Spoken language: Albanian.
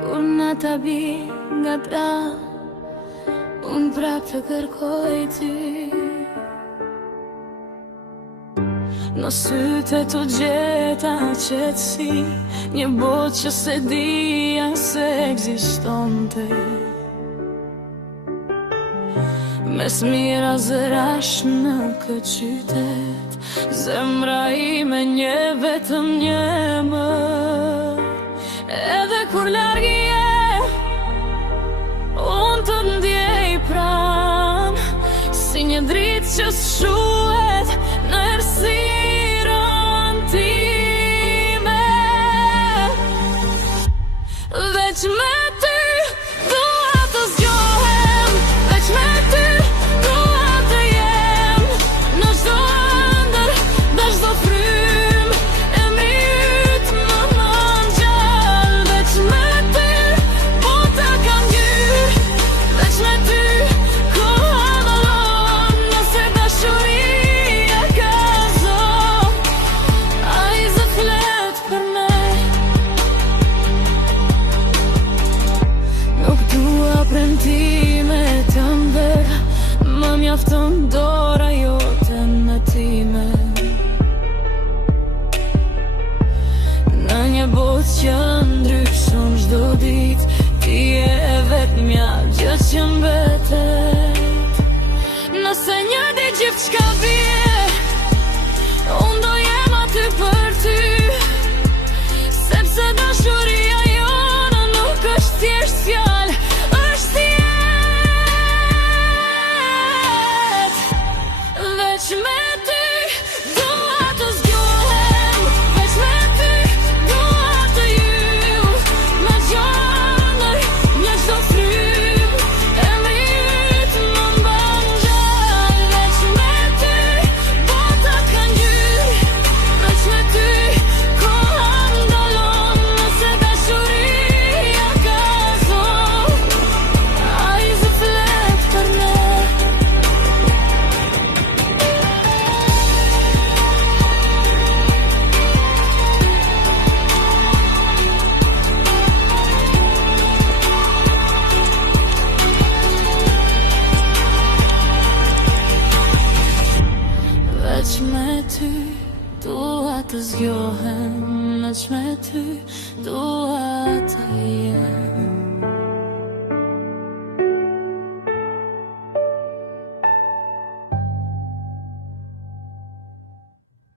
Kur na ta bi nga pra, unë prap të kërkoj ty. Në sytë të gjeta qetësi, një botë që se dija se ekzistonte. Mes mira zërash në këtë qytet, zemra ime një vetëm një më. Edhe kur larg je, unë të ndjej pran, si një dritë që shuhet në errësirën time. Veç me ty dua të zgjohem, veç me ty dua të jem, në çdo ëndër, në çdo frym, emri yt më ngjall. Veç me ty bota ka ngjyrë, veç me ty koha dallon, nëse dashuria ka zon, ai zë flet për ne. Nuk dua premtime të mbera, më mjafton dora jote në time. Në një botë që ndryshon çdo ditë, ti je vetmja gjë që mbetet. Nëse një ditë gjithçka bie, unë do jem aty për ty, sepse dashuria jone nuk është thjesht fjalë, është jetë. Veç me ty dua të zgjohem, veç me ty dua të jyll, me çdo ëndër, në çdo frym, emri yt më mban gjallë. Veç me ty bota ka ngjyrë, veç me ty koha ndalon, nëse dashuria ka zon, ai zë flet për ne. Veç me ty dua të zgjohem, veç me ty dua të jem.